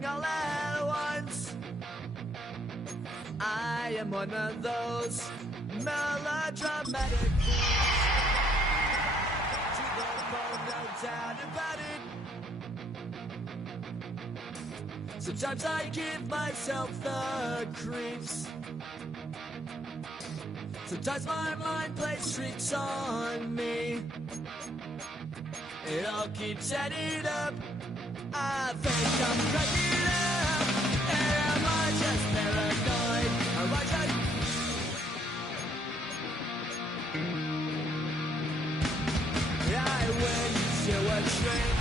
happening all at once. I am one of those melodramatic fools. To the bone, no doubt about it. Sometimes I give myself the creeps. Sometimes my mind plays tricks on me. It all keeps adding up. I think I'm cracking up. Am I just paranoid? Am I just... I went to a train.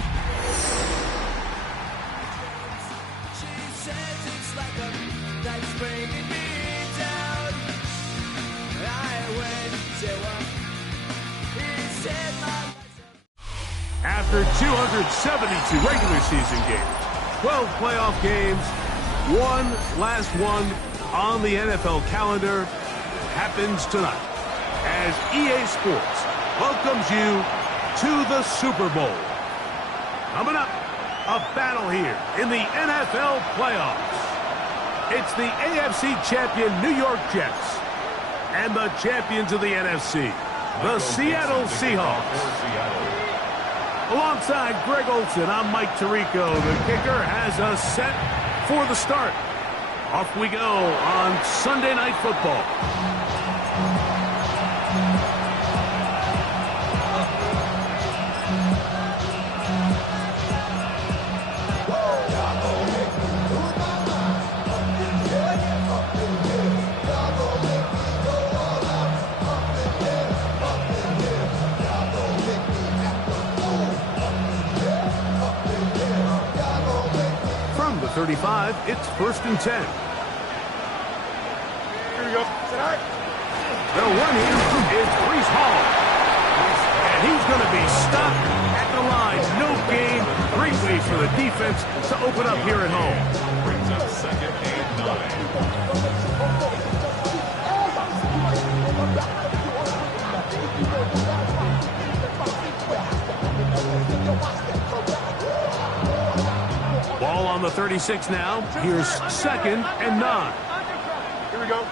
She says it's like a that's bringing me down. I went to a... He said my... After 272 regular season games, 12 playoff games, one last one on the NFL calendar happens tonight as EA Sports welcomes you to the Super Bowl. Coming up, a battle here in the NFL playoffs. It's the AFC champion New York Jets and the champions of the NFC, the Seattle Seahawks. Alongside Greg Olsen, I'm Mike Tirico. The kicker has us set for the start. Off we go on Sunday Night Football. From the 35, it's 1st and 10. Here we go. The run here is Breece Hall. And he's going to be stopped at the line. No gain. Great way for the defense to open up here at home. Brings up 2nd and 9. Ball on the 36 now. Here's 2nd and 9. Here we go.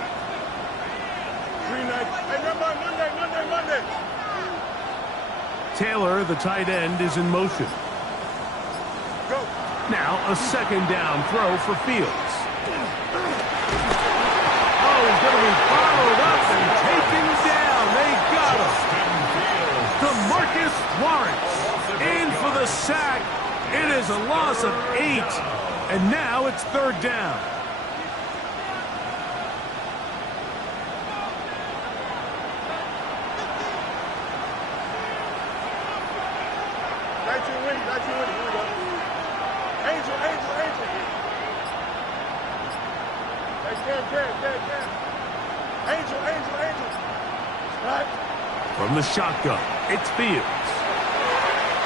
Green light. Hey, Monday. Taylor, the tight end, is in motion. Go. Now a 2nd down throw for Fields. Oh, he's going to be followed up and taken down. They got him. DeMarcus Lawrence in for the sack. It is a loss of 8, and now it's 3rd down. Got you winning. Here we go. Angel. Hey, Cam. Angel. Right. From the shotgun, it's Fields.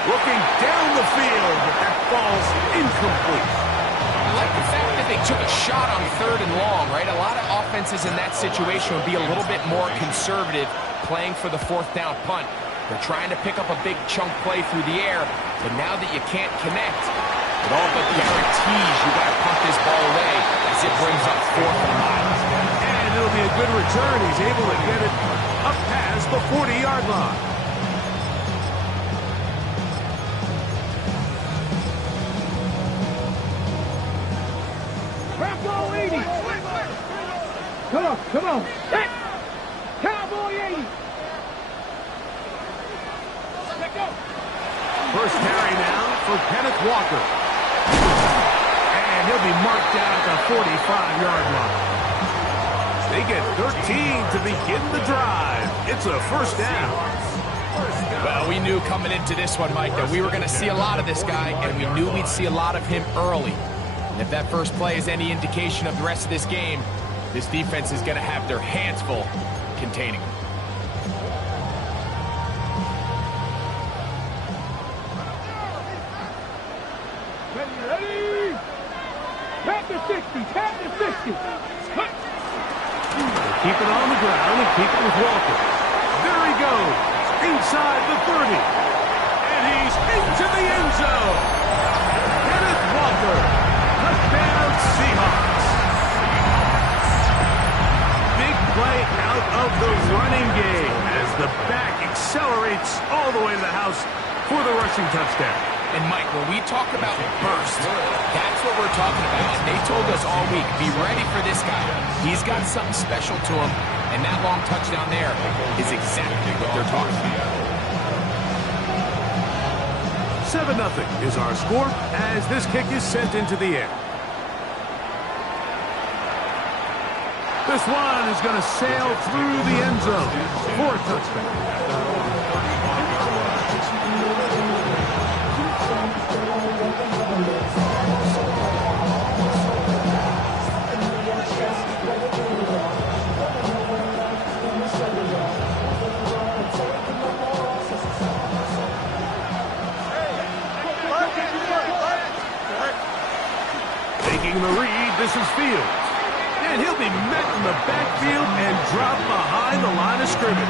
Looking down the field, but that ball's incomplete. I like the fact that they took a shot on 3rd and long, right? A lot of offenses in that situation would be a little bit more conservative playing for the 4th down punt. They're trying to pick up a big chunk play through the air, but now that you can't connect, it all but guarantees you got to punt this ball away as it brings up 4th and mile. And it'll be a good return. He's able to get it up past the 40-yard line. Cowboy 80. Come on. Set. Cowboy 80. First carry now for Kenneth Walker. And he'll be marked down at the 45-yard line. They get 13 to begin the drive. It's a 1st down. Well, we knew coming into this one, Mike, that we were going to see a lot of this guy, and we knew we'd see a lot of him early. And if that first play is any indication of the rest of this game, this defense is going to have their hands full containing him. Ready? Tap the 60. Keep it on the ground and keep it with Walker. There he goes, inside the 30. And he's into the end zone. Kenneth Walker, touchdown. rushing touchdown. And Mike, when we talk about burst, that's what we're talking about. And they told us all week, be ready for this guy. He's got something special to him, and that long touchdown there is exactly what they're talking about. 7-0 is our score as this kick is sent into the air. This one is going to sail through the end zone for a touchdown. Taking the read, this is Fields. And he'll be met in the backfield and dropped behind the line of scrimmage.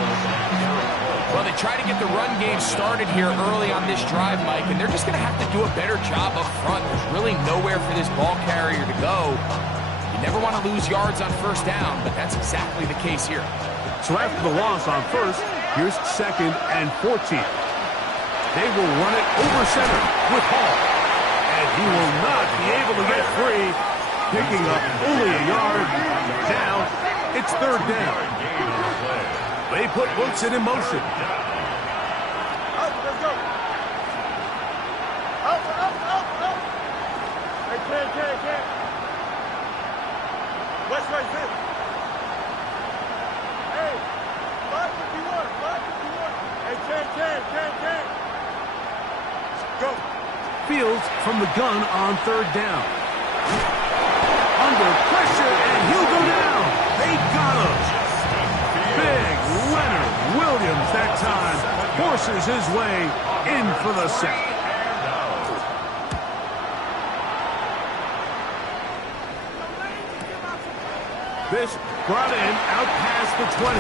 Well, they try to get the run game started here early on this drive, Mike, and they're just going to have to do a better job up front. There's really nowhere for this ball carrier to go. You never want to lose yards on first down, but that's exactly the case here. So after the loss on first, here's 2nd and 14. They will run it over center with Hall. And he will not be able to get free, picking up only a yard. Now, it's 3rd down. They put Wilson in motion. Out, let's go. Out. Hey, Ken. West right there. Hey, 551. Hey, Ken. Go. Fields from the gun on 3rd down. Under pressure, and he'll go down. They got him. Big Leonard Williams that time forces his way in for the sack. This brought in out past the 20.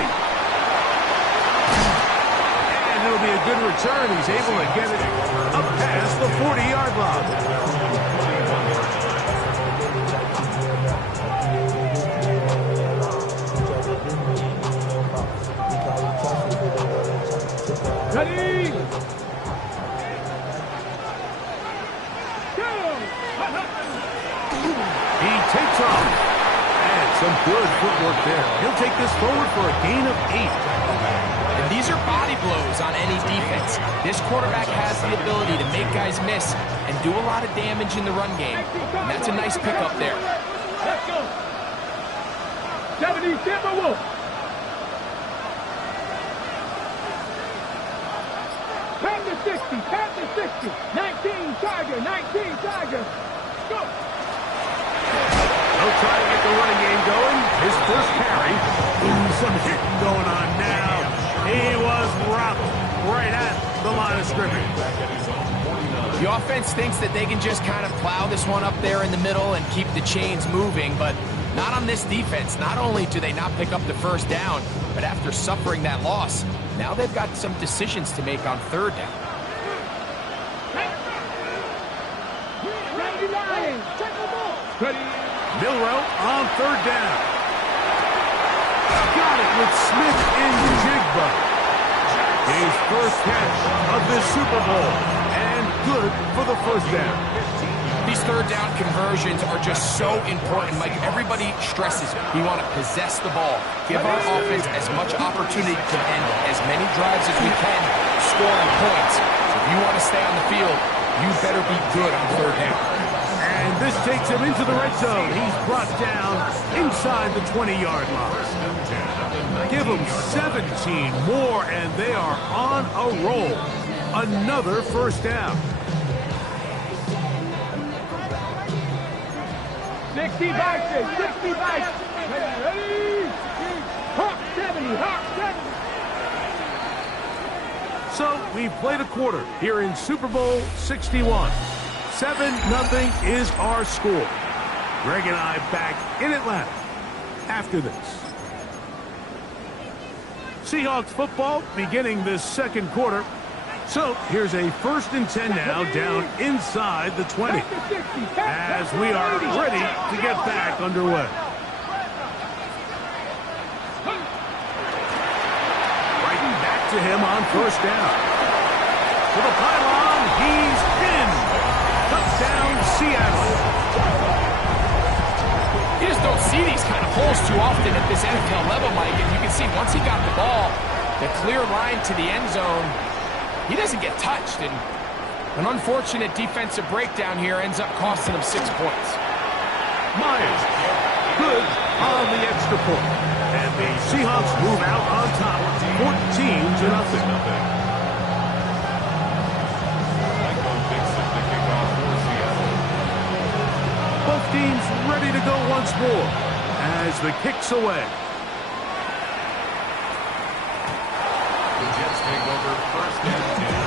And it'll be a good return. He's able to get it up past the 40-yard line. Ready? Go! He takes off. And some good footwork there. He'll take this forward for a gain of 8. And these are body blows on any defense. This quarterback has the ability to make guys miss and do a lot of damage in the run game. And that's a nice pickup there. Let's go! 70 Timberwolves! Pass to 60, 19 Tiger, go! They'll try to get the running game going. His first carry. Ooh, some hitting going on now. He was rocked right at the line of scrimmage. The offense thinks that they can just kind of plow this one up there in the middle and keep the chains moving, but not on this defense. Not only do they not pick up the first down, but after suffering that loss, now they've got some decisions to make on 3rd down. Ready? Milroe on 3rd down. Got it with Smith in Jigba. His first catch of this Super Bowl. And good for the first down. These 3rd down conversions are just so important. Mike, everybody stresses it. We want to possess the ball. Give our offense as much opportunity to end as many drives as we can, scoring points. If you want to stay on the field, you better be good on 3rd down. And this takes him into the red zone. He's brought down inside the 20-yard line. Give them 17 more, and they are on a roll. Another first down. 60 bikes. Ready? Hawk 70. So we've played a quarter here in Super Bowl 61. 7-0 is our score. Greg and I back in Atlanta after this. Seahawks football beginning this 2nd quarter. So here's a 1st and 10 now down inside the 20 as we are ready to get back underway. Right back to him on 1st down. To the pylon. holes too often at this NFL level, Mike. And you can see once he got the ball, the clear line to the end zone, he doesn't get touched. And an unfortunate defensive breakdown here ends up costing him 6 points. Myers, good on the extra point. And the Seahawks move out on top, 14-0. Both teams ready to go once more as the kick's away. The Jets take over first and 10.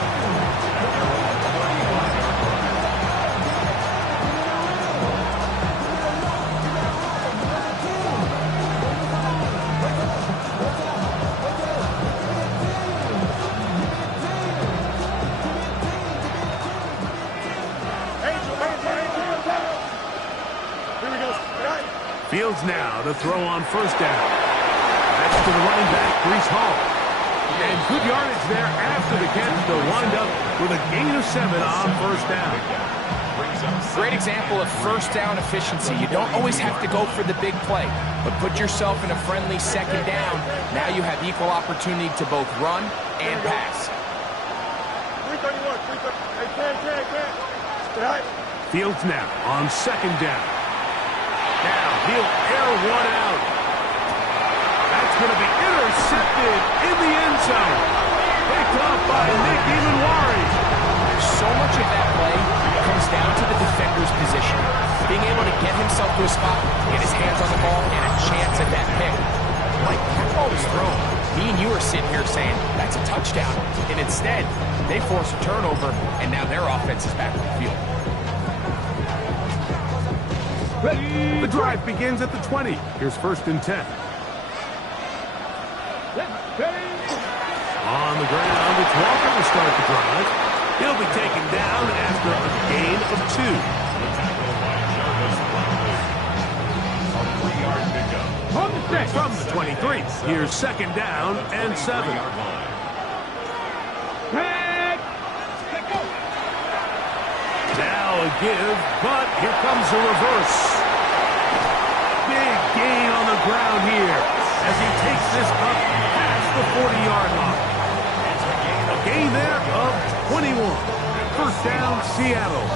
Fields now to throw on first down. That's to the running back, Breece Hall. And good yardage there after the catch to wind up with a gain of 7 on first down. Great example of first down efficiency. You don't always have to go for the big play, but put yourself in a friendly second down. Now you have equal opportunity to both run and pass. 331, Fields now on second down. Now he'll air one out. That's going to be intercepted in the end zone. Picked up by Nick Emanwari. So much of that play comes down to the defender's position. Being able to get himself to a spot, get his hands on the ball, and a chance at that pick. Like, that ball was thrown. Me and you are sitting here saying, that's a touchdown. And instead, they force a turnover, and now their offense is back on the field. The drive begins at the 20. Here's first and 10. On the ground, it's Walker to start the drive. He'll be taken down after a gain of 2. From the 23, here's second down and 7. Now a give, but here comes a reverse. Big gain on the ground here as he takes this up past the 40-yard line. A gain there of 21. First down, Seattle.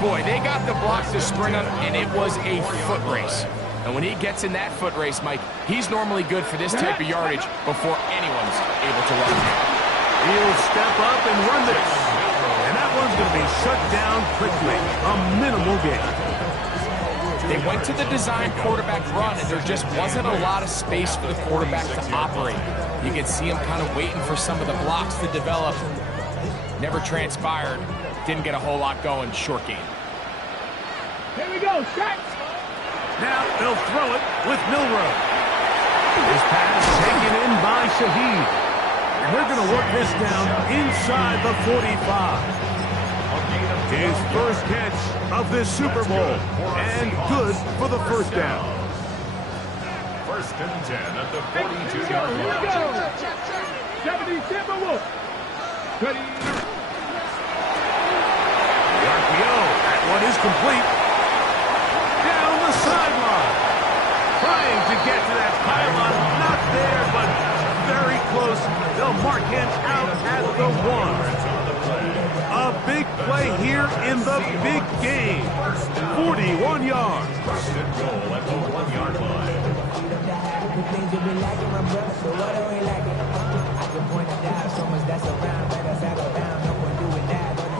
Boy, they got the block to spring him, and it was a foot race. And when he gets in that foot race, Mike, he's normally good for this type of yardage before anyone's able to run. He'll step up and run this. And that one's going to be shut down quickly. A minimal gain. They went to the design quarterback run, and there just wasn't a lot of space for the quarterback to operate. You could see him kind of waiting for some of the blocks to develop. Never transpired. Didn't get a whole lot going. Short game. Here we go, shot. Now they'll throw it with Milroe. This pass taken in by Shaheed. And they're going to work this down inside the 45. His first catch of this Super Bowl. And good for the first down. First and 10 at the 42-yard Here we line. go. 70 Timberwolves. Ready. The RPO. That one is complete. Down the sideline. Trying to get to that pylon. Not there, but very close. They'll mark him out at the 1. A big play here in the big game. 41 yards. First and goal at the 1-yard line.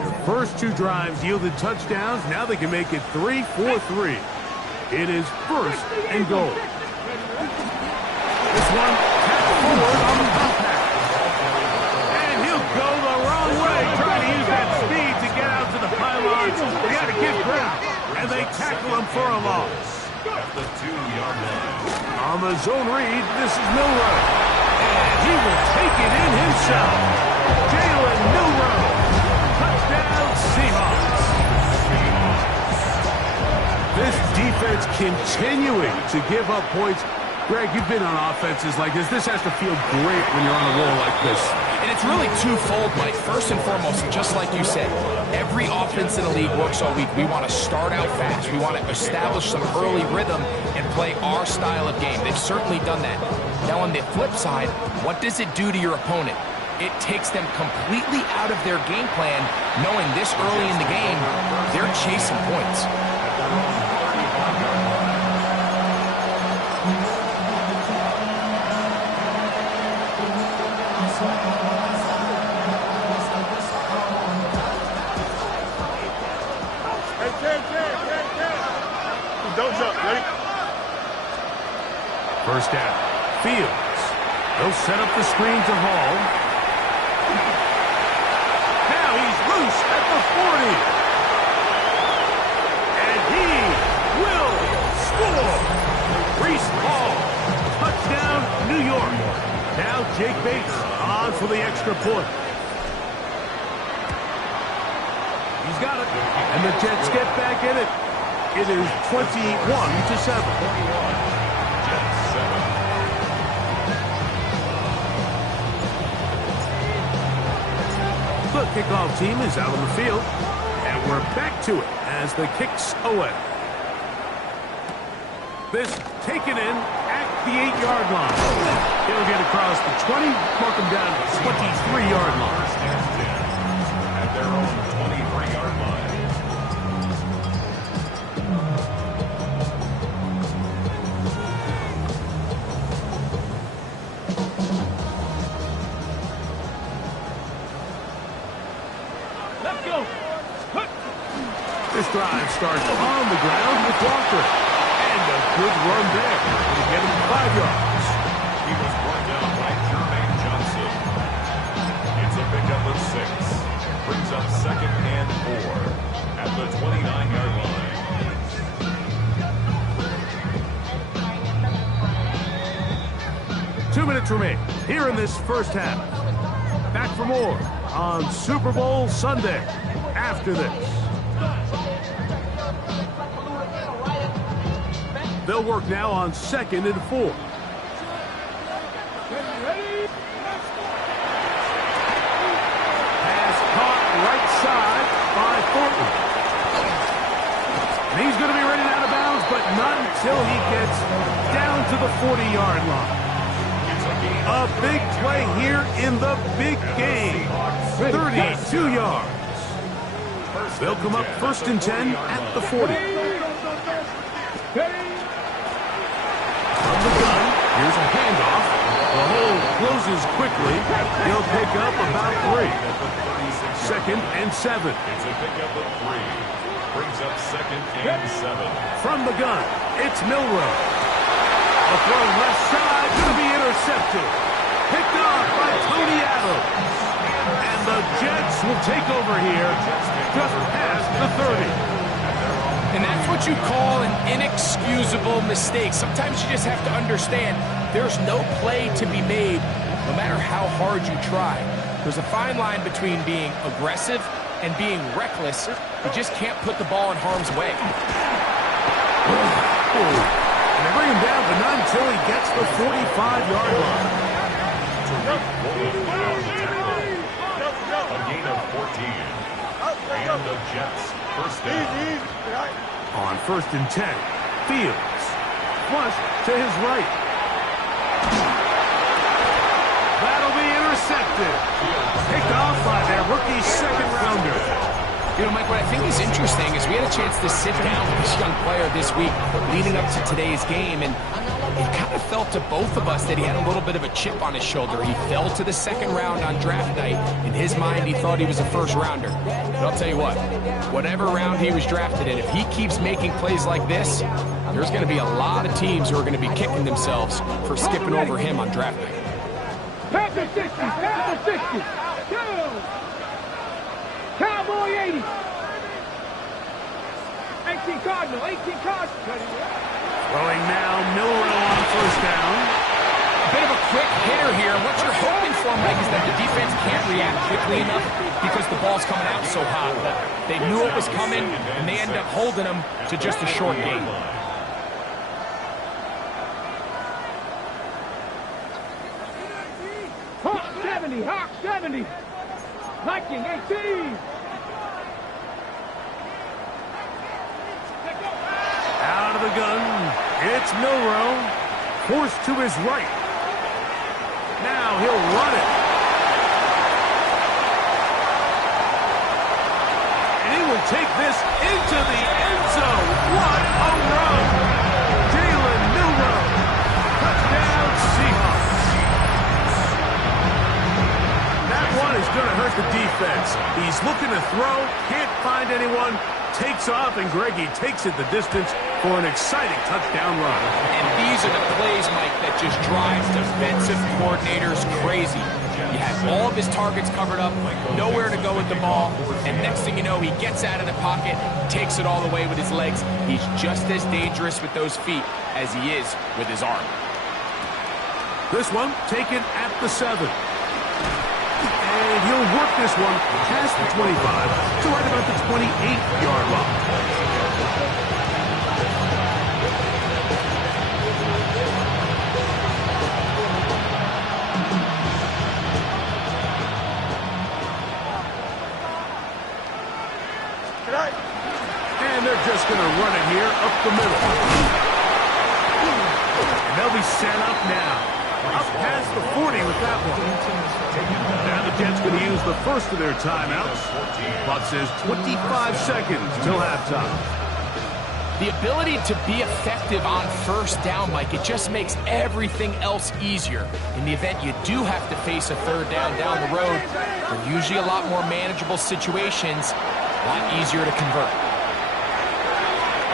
Their first 2 drives yielded touchdowns. Now they can make it 3-4-3. It is first and goal. This one tapped forward on the top pass. And he'll go the wrong way, trying to use that speed to get out to the pylons. They got to give ground, and they tackle him for a loss. At the 2-yard line. On the zone read, this is Milroe. And he will take it in himself. Jalen Milroe. Touchdown, Seahawks. This defense continuing to give up points. Greg, you've been on offenses like this. This has to feel great when you're on a roll like this. And it's really twofold, Mike. First and foremost, just like you said, every offense in the league works all week. We want to start out fast. We want to establish some early rhythm and play our style of game. They've certainly done that. Now, on the flip side, what does it do to your opponent? It takes them completely out of their game plan, knowing this early in the game, they're chasing points. Don't jump, ready? First down. Fields. He'll set up the screen to Hall. Now he's loose at the 40. And he will score. Breece Hall. Touchdown, New York. Now Jake Bates on for the extra point. He's got it. And the Jets get back in it. It is 21-7. The kickoff team is out on the field, and we're back to it as the kick's away. This taken in at the 8-yard line. He'll get across the 20, mark him down to the 23-yard line. At their own 23-yard line. This drive starts on the ground with Walker. And a good run there to get him 5 yards. He was brought down by Jermaine Johnson. It's a pickup of 6. Brings up 2nd and 4 at the 29-yard line. 2 minutes remain here in this first half. Back for more on Super Bowl Sunday after this. They'll work now on 2nd and 4. Pass caught right side by Thornton. And he's going to be running out of bounds, but not until he gets down to the 40-yard line. A big play here in the big game. 32 yards. They'll come up 1st and 10 at the 40. From the gun, here's a handoff. The hole closes quickly. He'll pick up about 3. 2nd and 7. It's a pickup of 3. Brings up 2nd and 7. From the gun, it's Milroe. A throw left side, going to be intercepted. Picked off by Tony Adams. And the Jets will take over here just past the 30. And that's what you call an inexcusable mistake. Sometimes you just have to understand there's no play to be made no matter how hard you try. There's a fine line between being aggressive and being reckless. You just can't put the ball in harm's way. And they bring him down, but not until he gets the 45-yard line. A gain of 14. And the Jets first down. On 1st and 10, Fields flush to his right. That'll be intercepted. Picked off by their rookie 2nd-rounder. You know, Mike, what I think is interesting is we had a chance to sit down with this young player this week leading up to today's game, and it kind of felt to both of us that he had a little bit of a chip on his shoulder. He fell to the 2nd round on draft night. In his mind, he thought he was a 1st-rounder. But I'll tell you what, whatever round he was drafted in, if he keeps making plays like this, there's going to be a lot of teams who are going to be kicking themselves for skipping over him on draft night. Pass the 60, pass the 60. Go! Cowboy 80. 18 Cardinal, 18 Cardinal. Throwing now, Milroe on 1st down. A bit of a quick hitter here. What you're hoping for, Mike, is that the defense can't react quickly enough because the ball's coming out so hot. But they knew it was coming, and they end up holding them to just a short gain. Hawk 70, Hawk 70. Viking 18. Out of the gun, it's Milroe, forced to his right. Now he'll run it. And he will take this into the end zone. What a run! Jalen Milroe, touchdown Seahawks. That one is going to hurt the defense. He's looking to throw, can't find anyone. Takes off, and Greggy takes it the distance for an exciting touchdown run. And these are the plays, Mike, that just drives defensive coordinators crazy. You have all of his targets covered up, nowhere to go with the ball, and next thing you know, he gets out of the pocket, takes it all the way with his legs. He's just as dangerous with those feet as he is with his arm. This one taken at the 7. And he'll work this one past the 25 to right about the 28-yard line. And they're just going to run it here up the middle. And they'll be set up now. Up past the 40 with that one. Now the Jets going to use the first of their timeouts. Clock says 25 seconds till halftime. The ability to be effective on first down, Mike, it just makes everything else easier. In the event you do have to face a third down the road, they're usually a lot more manageable situations, a lot easier to convert.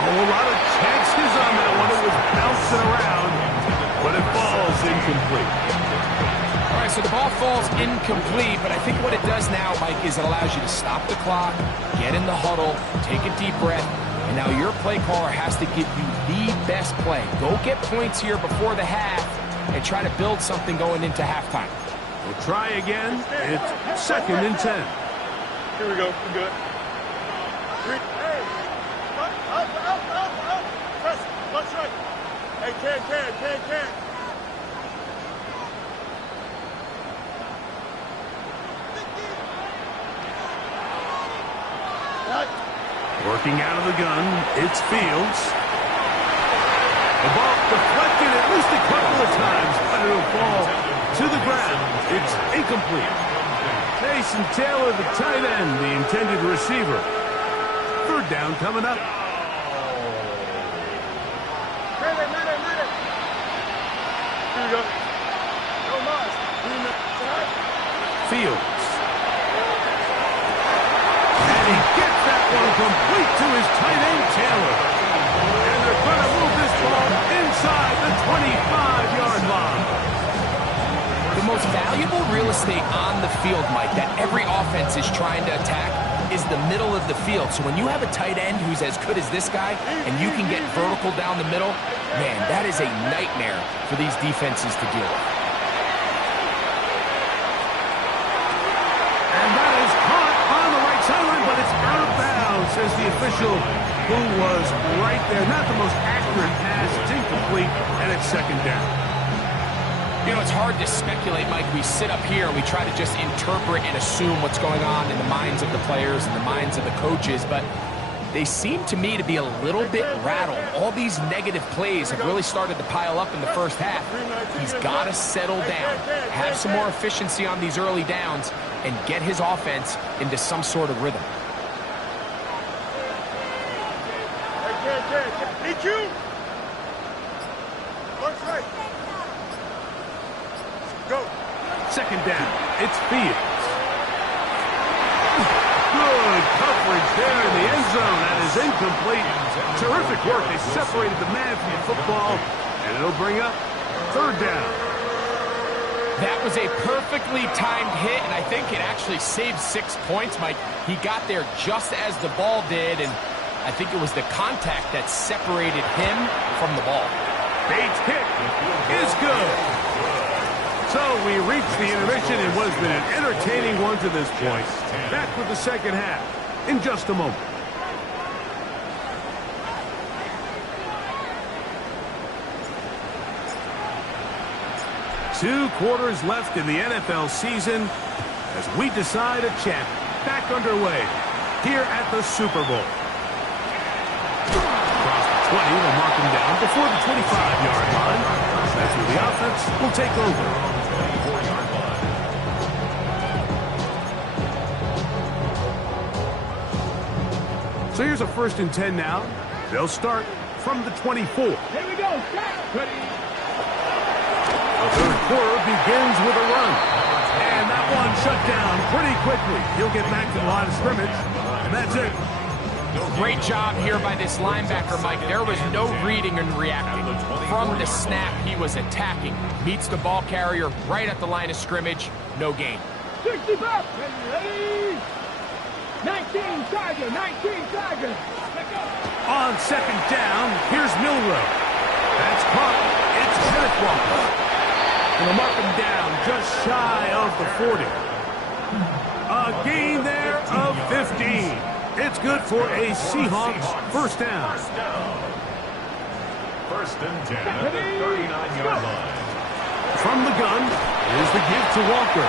Oh, a lot of chances on that one. It was bouncing around, but it falls incomplete. All right, so the ball falls incomplete, but I think what it does now, Mike, is it allows you to stop the clock, get in the huddle, take a deep breath, and now your play caller has to give you the best play. Go get points here before the half and try to build something going into halftime. We'll try again. It's 2nd and 10. Here we go. We're good. Hey. Up. Press. Watch right. Hey, can. Working out of the gun, it's Fields. The ball deflected at least a couple of times, but it'll fall to the ground. It's incomplete. Jason Taylor, the tight end, the intended receiver. 3rd down coming up. Here we go. Fields. And he gets that one complete to his tight end, Taylor. And they're going to move this ball inside the 25-yard line. The most valuable real estate on the field, Mike, that every offense is trying to attack is the middle of the field. So when you have a tight end who's as good as this guy and you can get vertical down the middle, man, that is a nightmare for these defenses to deal with. And that is caught on the right sideline, but it's out of bounds, says the official who was right there. Not the most accurate pass. It's incomplete, and it's 2nd down. You know, it's hard to speculate, Mike. We sit up here and we try to just interpret and assume what's going on in the minds of the players and the minds of the coaches, but they seem to me to be a little bit rattled. All these negative plays have really started to pile up in the first half. He's got to settle down, have some more efficiency on these early downs, and get his offense into some sort of rhythm. Need you. Watch right. Go. 2nd down. It's Fields. Good coverage there in the end zone. That is incomplete. Terrific work. They separated the man from the football, and it'll bring up 3rd down. That was a perfectly timed hit, and I think it actually saved 6 points, Mike. He got there just as the ball did, and I think it was the contact that separated him from the ball. Bates' kick is good. So we reached the intermission in what has been an entertaining one to this point. Back with the second half in just a moment. Two quarters left in the NFL season. as we decide a champ. Back underway here at the Super Bowl. Across the 20, they'll mark him down before the 25-yard line. That's where the offense will take over. 24-yard line. So here's a 1st and 10 now. They'll start from the 24. Here we go. Ready. The third quarter begins with a run. And that one shut down pretty quickly. He'll get back to the line of scrimmage, and that's it. Great job here by this linebacker, Mike. There was no reading and reacting. From the snap, he was attacking. Meets the ball carrier right at the line of scrimmage. No gain. 65. Ready. 19 Tiger. 19 Tiger. Let's go. On 2nd down, here's Milroe. That's caught. It's Kenneth Walker. And they'll mark him down just shy of the 40. A gain there of 15. It's good for a Seahawks 1st down. 1st and 10 at the 39-yard line. From the gun is the give to Walker.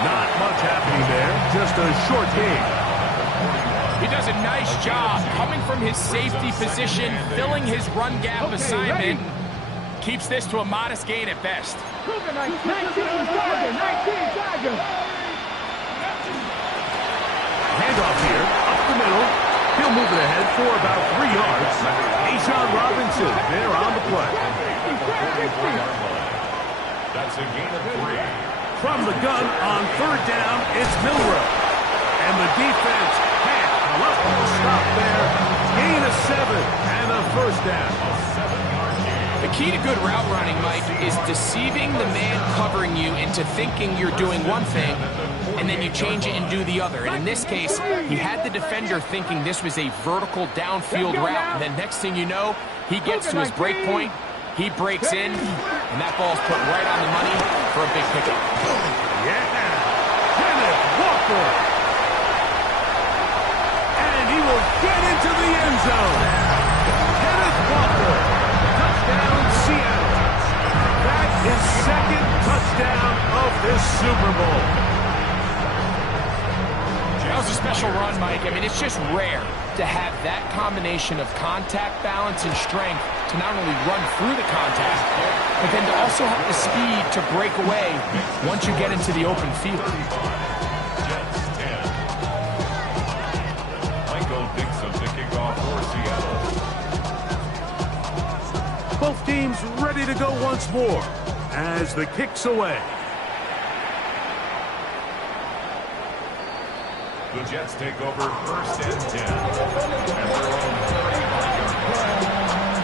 Not much happening there, just a short gain. He does a nice job coming from his safety position, filling his run gap assignment. Keeps this to a modest gain at best. 19 Tiger. 19 Tiger. Handoff here, up the middle. He'll move it ahead for about 3 yards. A'Shawn Robinson there on the play. That's a gain of 3. From the gun on 3rd down, it's Milroe. And the defense can't come up with a stop there. Gain of 7 and a 1st down. The key to good route running, Mike, is deceiving the man covering you into thinking you're doing one thing, and then you change it and do the other. And in this case, he had the defender thinking this was a vertical downfield route, and then next thing you know, he gets to his break point, he breaks in, and that ball's put right on the money for a big pickup. Yeah, Kenneth Walker. And he will get into the end zone. Kenneth Walker. Touchdown, Seattle. That is 2nd touchdown of this Super Bowl. That was a special run, Mike. I mean, it's just rare to have that combination of contact balance and strength to not only run through the contact, but then to also have the speed to break away once you get into the open field. Jets 10. Michael Dixon to kick off for Seattle. Both teams ready to go once more as the kick's away. The Jets take over 1st and 10 at their own 39-yard line.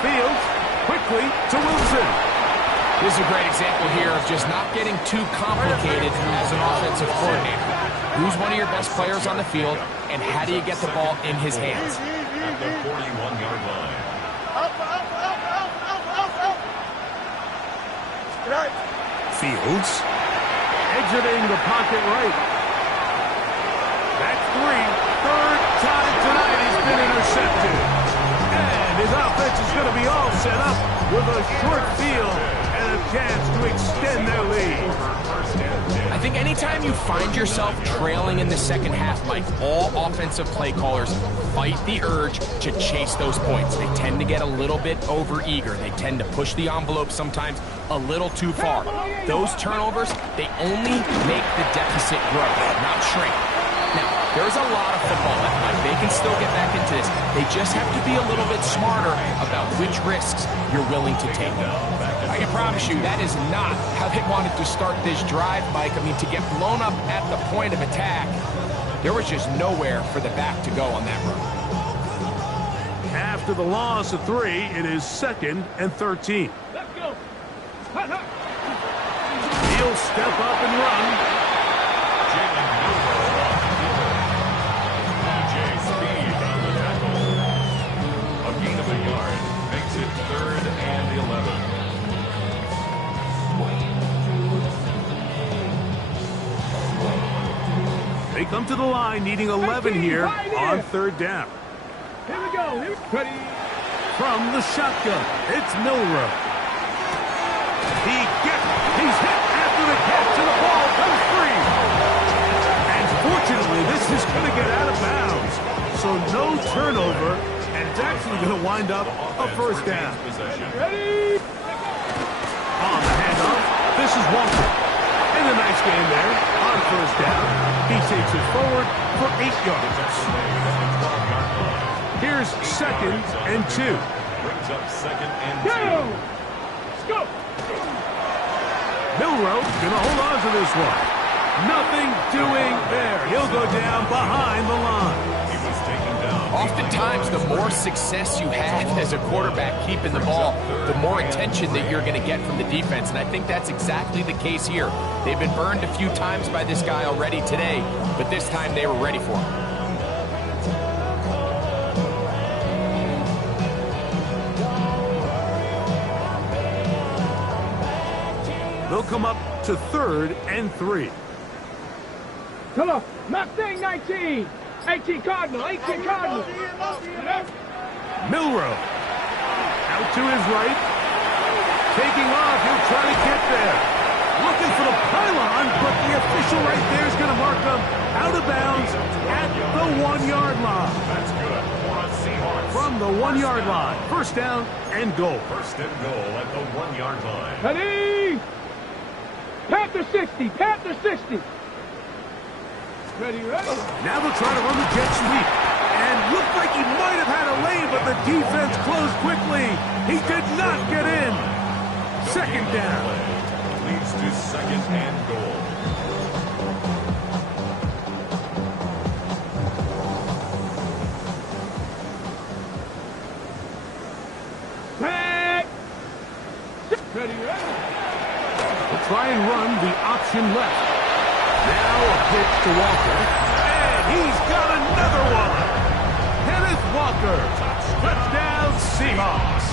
Fields quickly to Wilson. This is a great example here of just not getting too complicated as an offensive coordinator. Who's one of your best players on the field, and how do you get the ball in his hands? At the 41-yard line. Fields exiting the pocket right. That's 3rd time tonight he's been intercepted. And his offense is going to be all set up with a short field and a chance to extend their lead. I think anytime you find yourself trailing in the second half, Mike, all offensive play callers fight the urge to chase those points. They tend to get a little bit over-eager. They tend to push the envelope sometimes a little too far. Those turnovers, they only make the deficit grow, not shrink. Now, there's a lot of football left, Mike. They can still get back into this. They just have to be a little bit smarter about which risks you're willing to take. I can promise you that is not how they wanted to start this drive, Mike. I mean, to get blown up at the point of attack, there was just nowhere for the back to go on that run. After the loss of 3, it is 2nd and 13. Let's go. He'll step up and run. Jalen Milroe on the field. DJ Speed on the tackle. A gain of a yard makes it 3rd and 11. They come to the line needing 11 here on third down. Here we go. Ready. From the shotgun, it's Milroe. He's hit after the catch, and the ball comes free. And fortunately, this is going to get out of bounds. So no turnover, and it's actually going to wind up a first down. Ready. On the handoff, this is Walker. And a nice game there on first down. He takes it forward for 8 yards. Here's 2nd and 2. Brings up 2nd and 2. Go. Let's go. Milroe gonna hold on to this one. Nothing doing there. He'll go down behind the line. He was taken down. Oftentimes, the more success you have as a quarterback keeping the ball, the more attention that you're going to get from the defense. And I think that's exactly the case here. They've been burned a few times by this guy already today, but this time they were ready for him. They'll come up to 3rd and 3. Come on. Mustang 19. 18 Cardinal. 18 Cardinal. Milroe out to his right. Taking off. He'll try to get there. Looking for the pylon, but the official right there is going to mark them out of bounds at the 1-yard line. That's good for a Seahawks. From the 1-yard line. First down and goal. First and goal at the 1-yard line. Ready. Panther 60. Panther 60. Ready, ready. Now they'll try to run the jet sweep. And looked like he might have had a lane, but the defense closed quickly. He did not get in. 2nd down. Leads to 2nd and goal. Back. Ready, ready. They'll try and run the option left. Now a pitch to Walker. And he's got another one. Kenneth Walker. Touchdown Seahawks.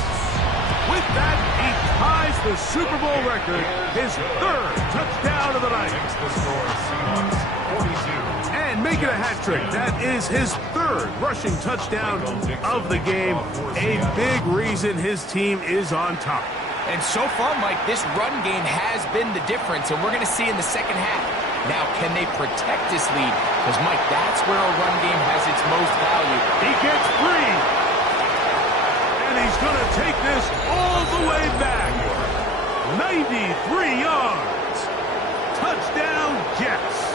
With that, he ties the Super Bowl record, his 3rd touchdown of the night. Takes the score, Seahawks 42. And making a hat trick. That is his 3rd rushing touchdown of the game. A big reason his team is on top. And so far, Mike, this run game has been the difference, and we're going to see in the second half. Now, can they protect this lead? Because, Mike, that's where a run game has its most value. He gets free. And he's going to take this all the way back. 93 yards. Touchdown, Jets.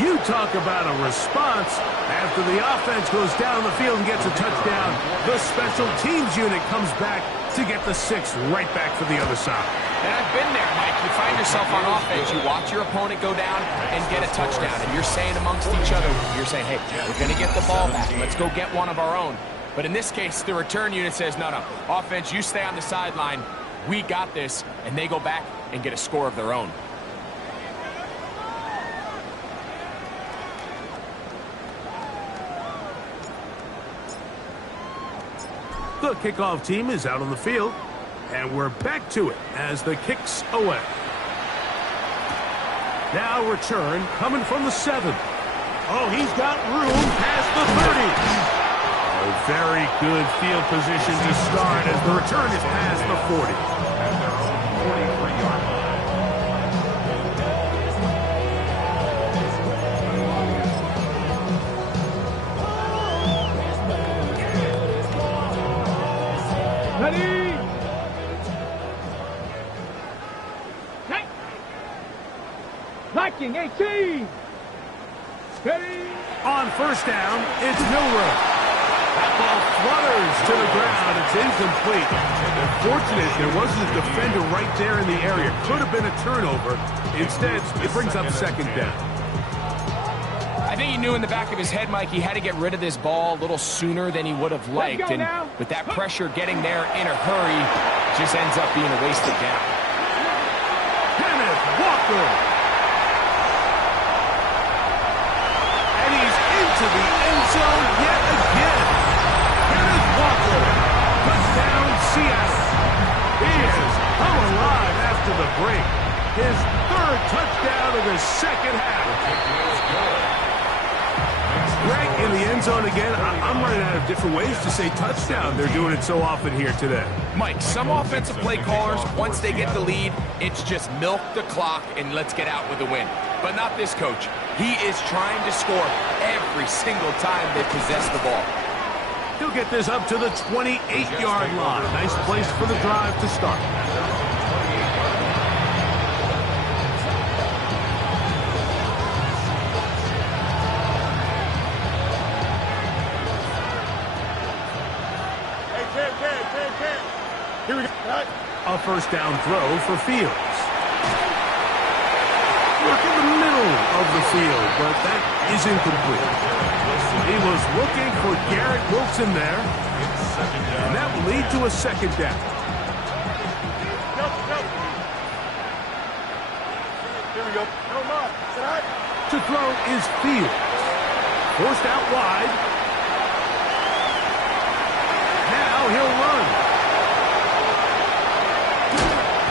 You talk about a response. After the offense goes down the field and gets a touchdown, the special teams unit comes back to get the 6th right back for the other side. And I've been there, Mike. You find yourself on offense, you watch your opponent go down and get a touchdown, and you're saying amongst each other, you're saying, hey, we're going to get the ball back. Let's go get one of our own. But in this case, the return unit says, no, offense, you stay on the sideline. We got this, and they go back and get a score of their own. The kickoff team is out on the field, and we're back to it as the kick's away. Now return coming from the 7. Oh, he's got room past the 30. Oh, very good field position to start as the return is past the 40. At their own 43-yard line. Ready. Viking 18. Ready. On first down, it's Milroe. That ball flutters to the ground. It's incomplete. Fortunate there wasn't a defender right there in the area. Could have been a turnover. Instead, it brings up 2nd down. I think he knew in the back of his head, Mike, he had to get rid of this ball a little sooner than he would have liked. And with that pressure getting there in a hurry, just ends up being a wasted down. Kenneth Walker. And he's into the end zone yet again. Kenneth Walker. Touchdown, Seattle. He has come alive after the break. His 3rd touchdown zone again. I'm running out of different ways to say touchdown. They're doing it so often here today. Mike, some offensive play callers, once they get the lead, it's just milk the clock and let's get out with a win. But not this coach. He is trying to score every single time they possess the ball. He'll get this up to the 28-yard line. Nice place for the drive to start. Here we go. A first down throw for Fields. Look in the middle of the field, but that is incomplete. He was looking for Garrett Wilson there, and that will lead to a second down. Here we go. Come on. To throw is Fields. Forced out wide. Now he'll run.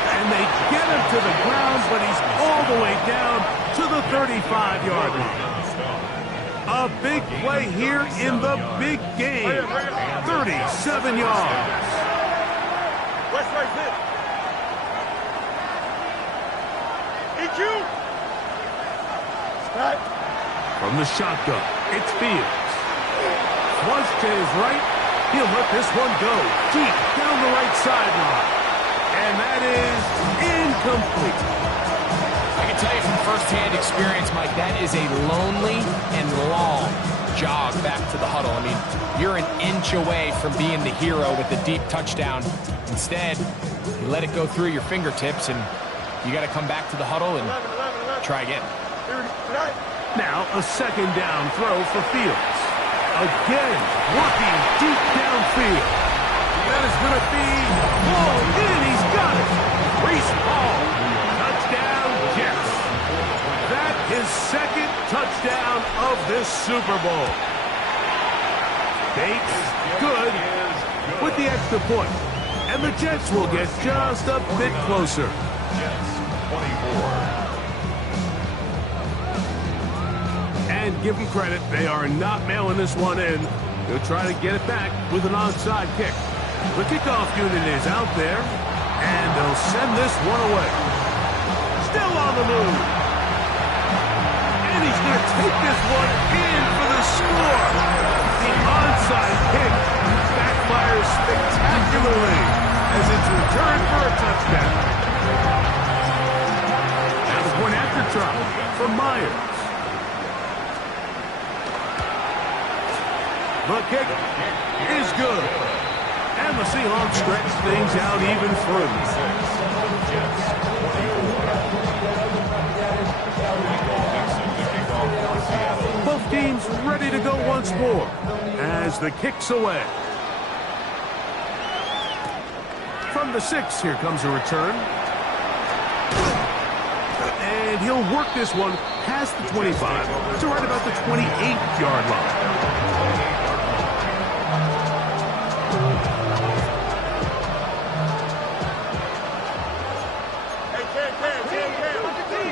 And they get him to the ground, but he's all the way down to the 35-yard line. A big play here in the big game. 37 yards. West right there. EQ. From the shotgun, it's Fields. Flush to his right. He'll let this one go deep down the right sideline. And that is incomplete. I can tell you from firsthand experience, Mike, that is a lonely and long jog back to the huddle. I mean, you're an inch away from being the hero with the deep touchdown. Instead, you let it go through your fingertips, and you got to come back to the huddle and try again. Now a second down throw for Fields. Again, working deep downfield. That is going to be hauled in. He's got it. Breece Hall. Touchdown, Jets. That is second touchdown of this Super Bowl. Bates, good, with the extra point. And the Jets will get just a bit closer. Jets 24. And give them credit, they are not mailing this one in. They'll try to get it back with an onside kick. The kickoff unit is out there, and they'll send this one away. Still on the move. And he's going to take this one in for the score. The onside kick backfires spectacularly as it's returned for a touchdown. Now the point after try for Myers. The kick is good. And the Seahawks stretch things out even further. Both teams ready to go once more as the kick's away. From the 6, here comes a return. And he'll work this one past the 25 to right about the 28-yard line.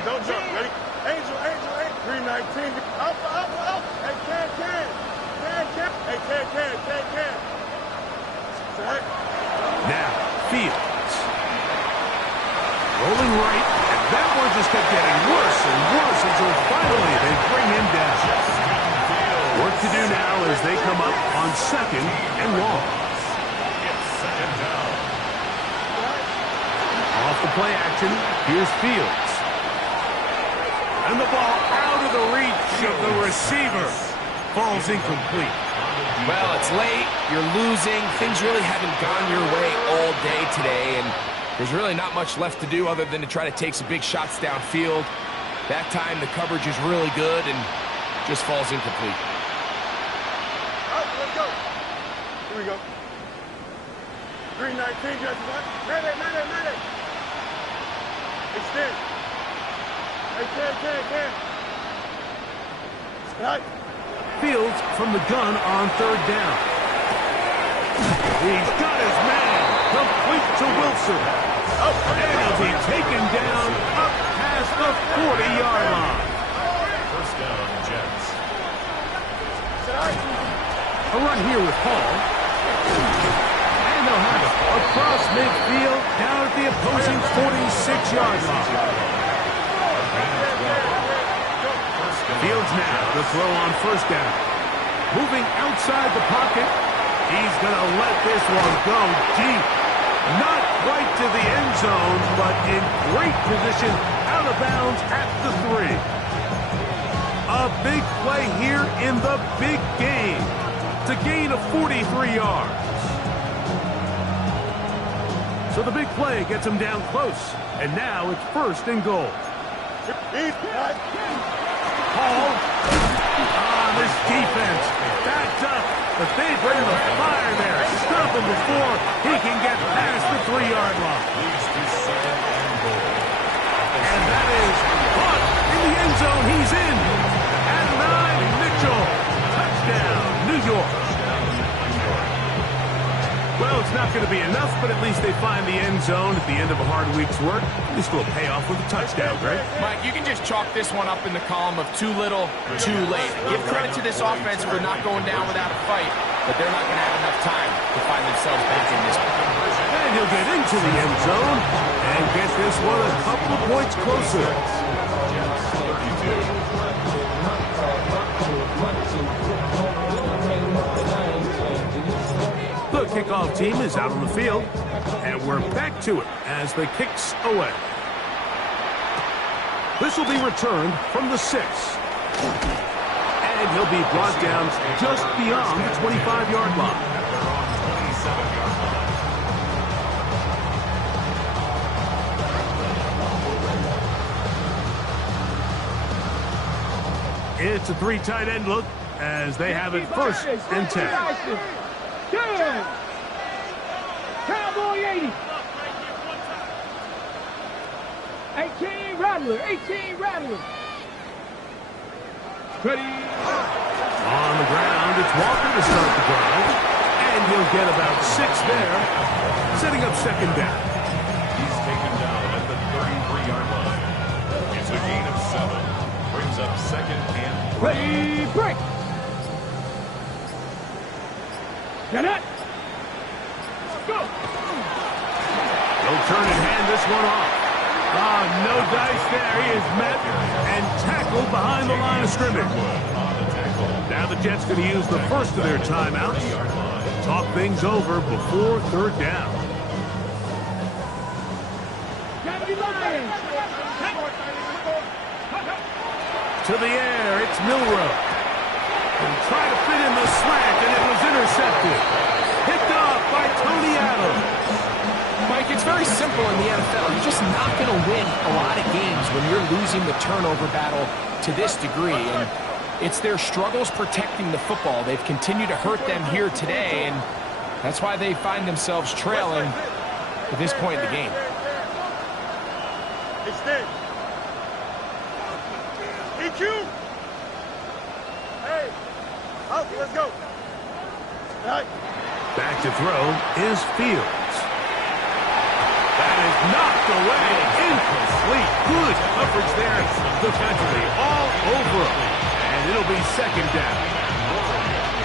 Don't jump. Ready? Angel. 319. Up. Hey, can. Hey, can. Set. Now, Fields. Rolling right, and that one just kept getting worse and worse until finally they bring him down. Work to do now as they come up on second and long. Second down. Off the play action, here's Fields. And the ball out of the reach of the receiver. Falls incomplete. Well, it's late, you're losing, things really haven't gone your way all day today, and there's really not much left to do other than to try to take some big shots downfield. That time the coverage is really good and just falls incomplete. Up, let's go. Here we go. 319, just what? Medic. Extend. Hey, can. Right. Fields from the gun on third down. He's got his man. Complete to Wilson. And he'll be taken down up past the 40-yard line. First down, Jets. A run here with Hall. And they'll have it across midfield down at the opposing 46-yard line. Fields now to throw on first down. Moving outside the pocket. He's going to let this one go deep. Not quite to the end zone, but in great position out of bounds at the 3. A big play here in the big game to gain of 43 yards. So the big play gets him down close, and now it's first and goal. Hall. This defense backed up, but they bring the fire there. Stop him before he can get past the 3-yard line. And that is caught in the end zone. He's in. At 9, Mitchell. Touchdown, New York. Well, it's not going to be enough, but at least they find the end zone at the end of a hard week's work. At least we'll pay off with a touchdown, Greg. Mike, you can just chalk this one up in the column of too little, too late. Give credit to this offense for not going down without a fight, but they're not going to have enough time to find themselves back in this one. And he'll get into the end zone and get this one a couple of points closer. The kickoff team is out on the field, and we're back to it as the kicks away. This will be returned from the 6. And he'll be brought down just beyond the 25-yard line. It's a 3 tight end look as they have it first and 10. 10. Cowboy 80. 18 Rattler. 18 Rattler. Ready. On the ground, it's Walker to start the drive. And he'll get about 6 there, setting up second down. He's taken down at the 33-yard line. It's a gain of 7. Brings up second and 3. Ready, break. Get it. Go. He'll turn and hand this one off. No dice there. He is met and tackled behind the line of scrimmage. Now the Jets going to use the first of their timeouts. Talk things over before third down. To the air, it's Milroe. And try to fit in the slant, and it was intercepted. Picked off by Tony Adams. Mike, it's very simple in the NFL. You're just not going to win a lot of games when you're losing the turnover battle to this degree. And it's their struggles protecting the football. They've continued to hurt them here today, and that's why they find themselves trailing at this point in the game. Extend. EQ. Hey. Out. Let's go. All right. Back to throw is Fields. That is knocked away. Incomplete. Good coverage there. Defensively all over him. And it'll be second down.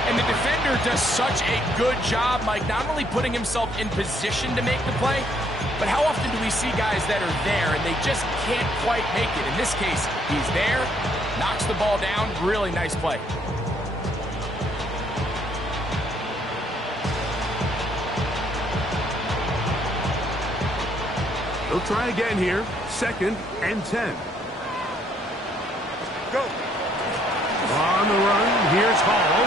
And the defender does such a good job, Mike, not only putting himself in position to make the play, but how often do we see guys that are there and they just can't quite make it? In this case, he's there, knocks the ball down. Really nice play. He'll try again here. Second and 10. Go. On the run, here's Hall.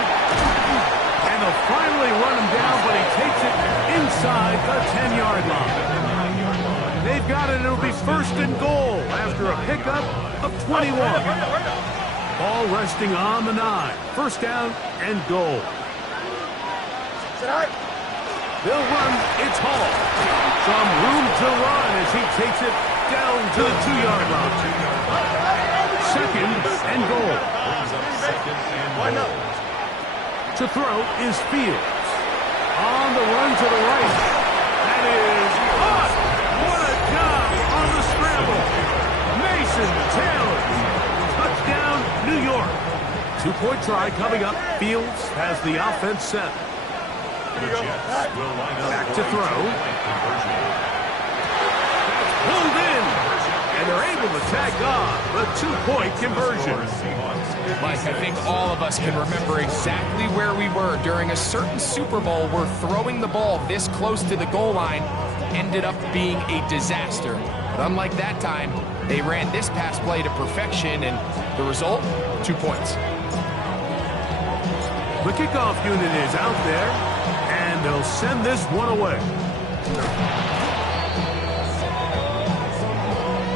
And they'll finally run him down, but he takes it inside the 10-yard line. They've got it. It'll be first and goal after a pickup of 21. Ball resting on the 9. First down and goal. They'll run. It's Hall. Some room to run as he takes it down to the 2-yard line. Second and goal. To throw is Fields. On the run to the right. That is caught. What a job on the scramble. Mason Taylor. Touchdown, New York. Two-point try coming up. Fields has the offense set. The Jets will line up Back to throw. Pulled in. And they're able to tack on the two-point conversion. Mike, I think all of us can remember exactly where we were during a certain Super Bowl where throwing the ball this close to the goal line ended up being a disaster. But unlike that time, they ran this pass play to perfection, and the result, 2 points. The kickoff unit is out there, and they'll send this one away.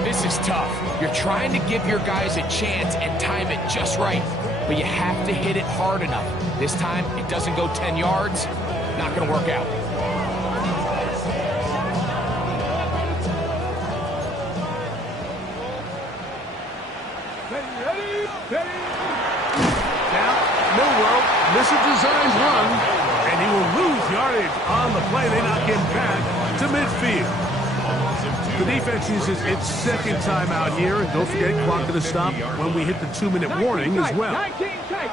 This is tough. You're trying to give your guys a chance and time it just right, but you have to hit it hard enough. This time, it doesn't go 10 yards. Not going to work out. Now, Milroe misdesigns run, and he will lose yardage on the play. They knock him back to midfield. The defense uses its second timeout here, and don't forget, clock going to stop when we hit the 2-minute warning as well. 19 tight.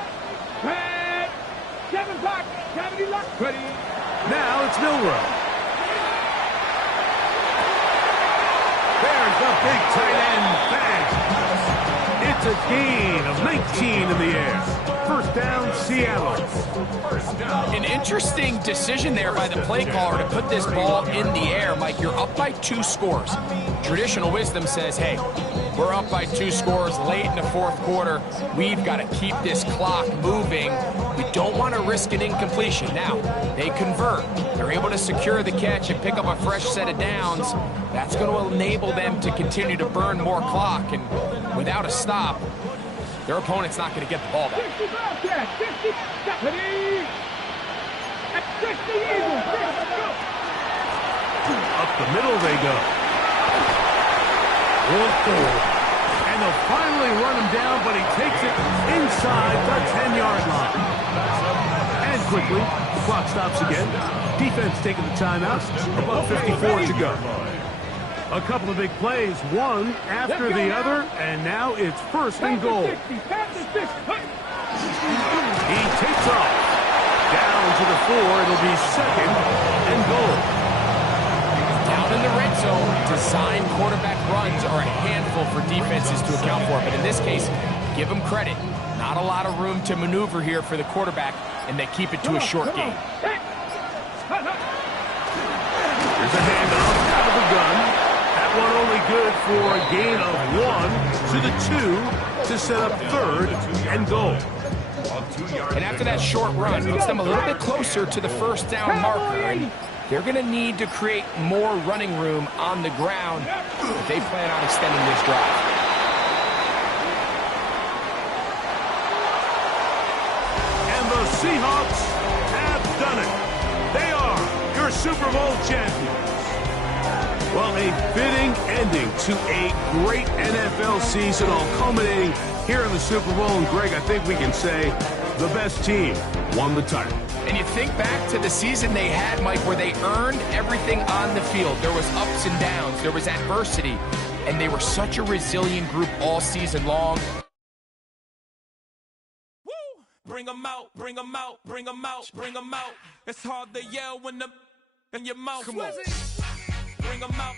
7 block. 70 lock. Ready. Now it's Milroe. There's the big tight end back. It's a gain of 19 in the air. First down, Seattle. An interesting decision there by the play caller to put this ball in the air. Mike, you're up by 2 scores. Traditional wisdom says, hey, we're up by 2 scores late in the fourth quarter. We've got to keep this clock moving. We don't want to risk an incompletion. Now, they convert. They're able to secure the catch and pick up a fresh set of downs. That's going to enable them to continue to burn more clock. And without a stop, their opponent's not going to get the ball back. 50 Bobcat. 50 Stephanie. At 60 Eagles. Go. Up the middle they go. And they'll finally run him down, but he takes it inside the 10-yard line. And quickly, the clock stops again. Defense taking the timeout. About 54 to go. A couple of big plays, one after the other, and now it's first and goal. He takes off. Down to the 4, it'll be second and goal. Down in the red zone, design quarterback runs are a handful for defenses to account for. But in this case, give them credit. Not a lot of room to maneuver here for the quarterback, and they keep it to a short game. Here's a handoff out of the gun. That one only good for a gain of 1 to the 2 to set up third and goal. And after that short run, puts them a little bit closer to the first down marker. And they're going to need to create more running room on the ground if they plan on extending this drive. And the Seahawks have done it. They are your Super Bowl champions. Well, a fitting ending to a great NFL season, all culminating here in the Super Bowl. And Greg, I think we can say the best team won the title. And you think back to the season they had, Mike, where they earned everything on the field. There was ups and downs. There was adversity. And they were such a resilient group all season long. Woo! Bring them out, bring them out, bring them out, bring them out. It's hard to yell when the in your mouth. Come on. Bring them out.